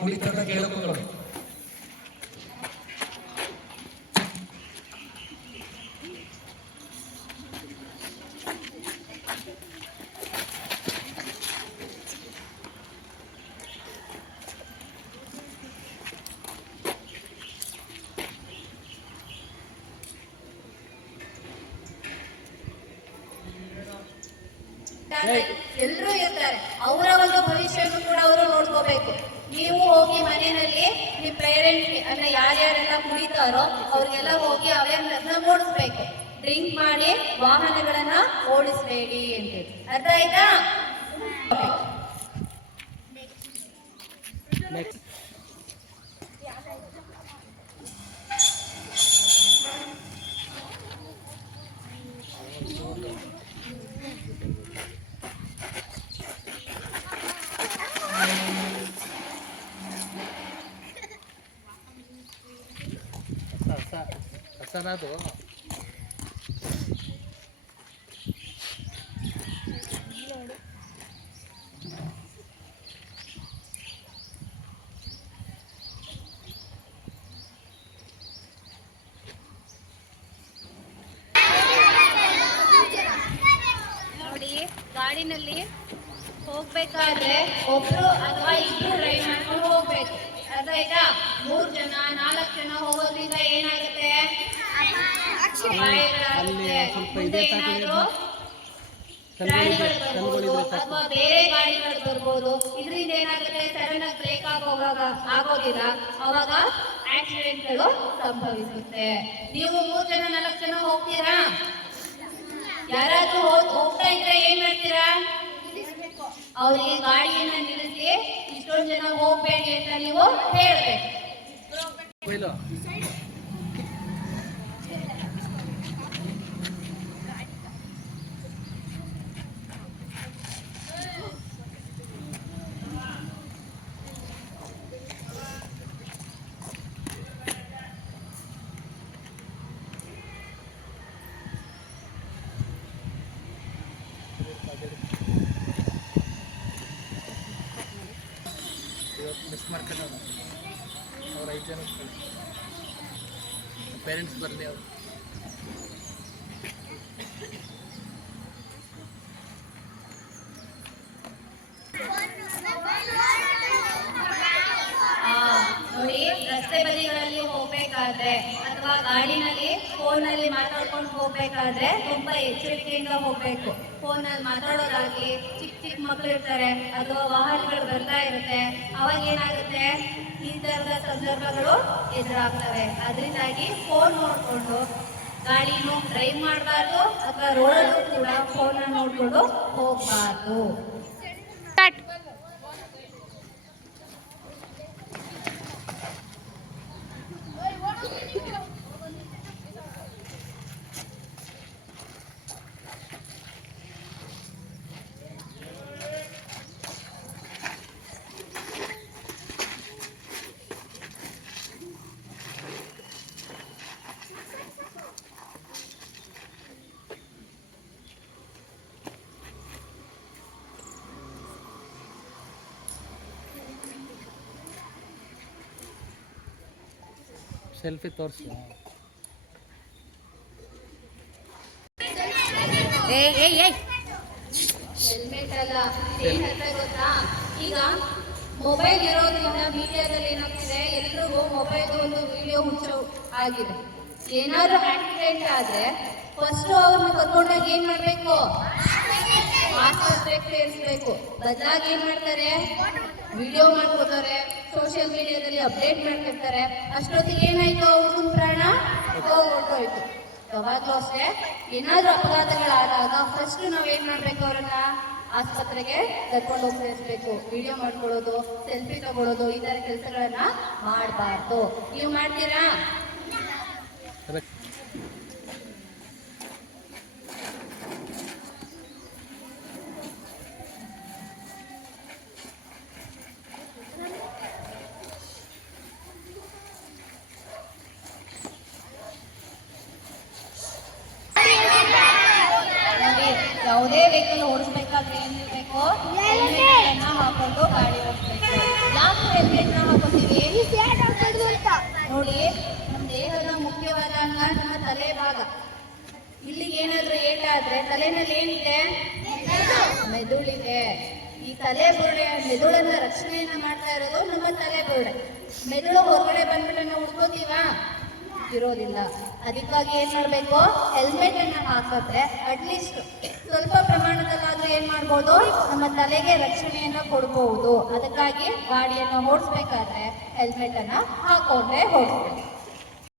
ಕುಡಿತದ ಕೆಳಕುಗಳು. ಎಲ್ಲರೂ ಇರ್ತಾರೆ, ಅವರ ಒಂದು ಭವಿಷ್ಯವನ್ನು ಕೂಡ ಅವರು ನೋಡ್ಕೋಬೇಕು. ನೀವು ಹೋಗಿ ಮನೆಯಲ್ಲಿ ನಿಮ್ಮ ಪೇರೆಂಟ್ಸ್ ಅನ್ನ ಯಾರ್ಯಾರೆಲ್ಲ ಕುಡಿತಾರೋ ಅವ್ರಿಗೆಲ್ಲ ಹೋಗಿ ಅವೇರ್ನೆಸ್ ಮೂಡಿಸ್ಬೇಕು. ಡ್ರಿಂಕ್ ಮಾಡಿ ವಾಹನಗಳನ್ನ ಓಡಿಸಬೇಡಿ ಅಂತ. ಅರ್ಥ ಆಯ್ತಾ? ಹಸನದು ನೋಡಿ, ಗಾಡಿನಲ್ಲಿ ಹೋಗ್ಬೇಕಾದ್ರೆ ಒಬ್ರು ಅಥವಾ ಇಬ್ರು ಡ್ರೈವ್ ಮಾಡ್ಕೊಂಡು ಹೋಗ್ಬೇಕು. ಅರ್ಥ ಆಯ್ತಾ? 3 ಜನ 4 ಜನ ಹೋಗೋದ್ರಿಂದ ಏನಾಗುತ್ತೆ? ಮುಂದೆ ಏನಾದ್ರು ಪ್ರಾಣಿಗಳು ಅಥವಾ ಬೇರೆ ಗಾಡಿಗಳು ಬರ್ಬೋದು. ಇದರಿಂದ ಏನಾಗುತ್ತೆ? ಸಡನ್ ಆಗಿ ಬ್ರೇಕ್ ಆಗೋದಿಲ್ಲ, ಅವಾಗ ಆಕ್ಸಿಡೆಂಟ್ಗಳು ಸಂಭವಿಸುತ್ತೆ. ನೀವು 3 ಜನ 4 ಜನ ಹೋಗ್ತೀರಾ? ಯಾರಾದ್ರೂ ಹೋಗ್ತಾ ಇದ್ರೆ ಏನ್ ಮಾಡ್ತೀರಾ? ಅವರಿಗೆ ಗಾಡಿಯನ್ನ ನಿಲ್ಲಿಸಿ ಇಷ್ಟೊಂದು ಜನ ಹೋಗ್ಬೇಡಿ ಅಂತ ನೀವು ಹೇಳ್ಬೇಕು. ಮಿಸ್ ಮಾಡ್ಕೊಂಡು ಅವ್ರು 5 ಜನ ಪೇರೆಂಟ್ಸ್ ಬರಲಿ. ಅವರು ನೋಡಿ, ರಸ್ತೆ ಬದಿಗಳಲ್ಲಿ ಹೋಗ್ಬೇಕಾದ್ರೆ ಅಥವಾ ಗಾಡಿನಲ್ಲಿ ಫೋನಲ್ಲಿ ಮಾತಾಡ್ಕೊಂಡು ಹೋಗ್ಬೇಕಾದ್ರೆ ತುಂಬಾ ಎಚ್ಚರಿಕೆಯಿಂದ ಹೋಗ್ಬೇಕು. ಫೋನಲ್ಲಿ ಮಾತಾಡೋದಾಗ್ಲಿ, ಚಿಕ್ಕ ಚಿಕ್ಕ ಮಕ್ಕಳು ಇರ್ತಾರೆ ಅಥವಾ ವಾಹನಗಳು ಬರ್ತಾ ಇರುತ್ತೆ, ಅವಾಗ ಏನಾಗುತ್ತೆ? ಈ ತರದ ಸಂದರ್ಭಗಳು ಎದುರಾಗ್ತವೆ. ಅದರಿಂದಾಗಿ ಫೋನ್ ನೋಡ್ಕೊಂಡು ಗಾಡಿನೂ ಡ್ರೈವ್ ಮಾಡಬಾರ್ದು ಅಥವಾ ರೋಡಲ್ಲೂ ಕೂಡ ಫೋನ್ ನೋಡ್ಕೊಂಡು ಹೋಗ್ಬಾರ್ದು. ಸೆಲ್ಫಿ ತೋರಿಸಿ. ಹೆಲ್ಮೆಟ್ ಅಲ್ಲ, ಏನಂತ ಗೊತ್ತಾ? ಈಗ ಮೊಬೈಲ್ ಇರೋದ್ರಿಂದ ಮೀಡಿಯಾದಲ್ಲಿ ಏನಾಗ್ತಿದೆ, ಎಲ್ರಿಗೂ ಮೊಬೈಲ್ ಒಂದು ವಿಡಿಯೋ ಹುಚ್ಚು ಆಗಿದೆ. ಏನಾದ್ರು ಆಕ್ಸಿಡೆಂಟ್ ಆದ್ರೆ ಫಸ್ಟ್ ಅವ್ರನ್ನ ಕರ್ಕೊಂಡಾಗ ಏನ್ ಮಾಡ್ಬೇಕು? ಆಸ್ಪತ್ರೆಗೆ ಸೇರಿಸ್ಬೇಕು. ಬದಲಾಗಿ ಏನ್ ಮಾಡ್ತಾರೆ? ವಿಡಿಯೋ ಮಾಡ್ಕೋತಾರೆ, ಸೋಷಿಯಲ್ ಮೀಡಿಯಾದಲ್ಲಿ ಅಪ್ಡೇಟ್ ಮಾಡ್ತಿರ್ತಾರೆ. ಅಷ್ಟೊತ್ತಿಗೆ ಏನಾಯ್ತು? ಅವ್ರಿಗೂ ಪ್ರಾಣ ಹೋಗ್ಬಿಟ್ಟೋಯ್ತು. ಯಾವಾಗಲೂ ಅಷ್ಟೇ, ಏನಾದ್ರೂ ಅಪಘಾತಗಳಾದಾಗ ಫಸ್ಟ್ ನಾವೇನ್ ಮಾಡ್ಬೇಕು? ಅವರನ್ನ ಆಸ್ಪತ್ರೆಗೆ ಕರ್ಕೊಂಡು ಹೋಗಿ ಸೇರಿಸ್ಬೇಕು. ವಿಡಿಯೋ ಮಾಡ್ಕೊಳ್ಳೋದು, ಸೆಲ್ಫಿ ತಗೊಳ್ಳೋದು, ಈ ತರ ಕೆಲಸಗಳನ್ನ ಮಾಡಬಾರ್ದು. ನೀವು ಮಾಡ್ತೀರಾ? ಯಾವುದೇ ವೆಹಿಕಲ್ ಓಡಿಸ್ಬೇಕಾದ್ರೆ ಏನಿರಬೇಕು? ಹೆಲ್ಮೆಟ್ ಅನ್ನ ಹಾಕೊಂಡು ಗಾಡಿ ಓಡಿಸ್ಬೇಕು. ಯಾಕೆ ಹೆಲ್ಮೆಟ್ ನೋಡಿ, ನಮ್ಮ ದೇಹದ ಮುಖ್ಯವಾದ ಅಂಗ ನಮ್ಮ ತಲೆ ಭಾಗ. ಇಲ್ಲಿಗೆ ಏನಾದರೂ ಏಟಾದ್ರೆ ತಲೆನಲ್ಲಿ ಏನಿದೆ? ಮೆದುಳಿದೆ. ಈ ತಲೆ ಬುರುಡೆ ಮೆದುಳನ್ನ ರಕ್ಷಣೆಯನ್ನ ಮಾಡ್ತಾ ಇರೋದು ನಮ್ಮ ತಲೆ ಬುರುಡೆ. ಮೆದುಳು ಹೊರಗಡೆ ಬಂದ್ಬಿಟ್ಟು ನಾವು ಉಳ್ಕೋತೀವಾ? ಇರೋದಿಲ್ಲ. ಅದಕ್ಕಾಗಿ ಏನ್ ಮಾಡ್ಬೇಕು? ಹೆಲ್ಮೆಟ್ ಅನ್ನ ಹಾಕಿದ್ರೆ ಅಟ್ಲೀಸ್ಟ್ ಸ್ವಲ್ಪ ಪ್ರಮಾಣದಲ್ಲಾದ್ರೂ ಏನ್ ಮಾಡ್ಬೋದು? ನಮ್ಮ ತಲೆಗೆ ರಕ್ಷಣೆಯನ್ನ ಕೊಡ್ಬಹುದು. ಅದಕ್ಕಾಗಿ ಗಾಡಿಯನ್ನು ಓಡಿಸ್ಬೇಕಾದ್ರೆ ಹೆಲ್ಮೆಟ್ ಅನ್ನ ಹಾಕೊಂಡೇ ಓಡಿಸ್ಬೇಕು.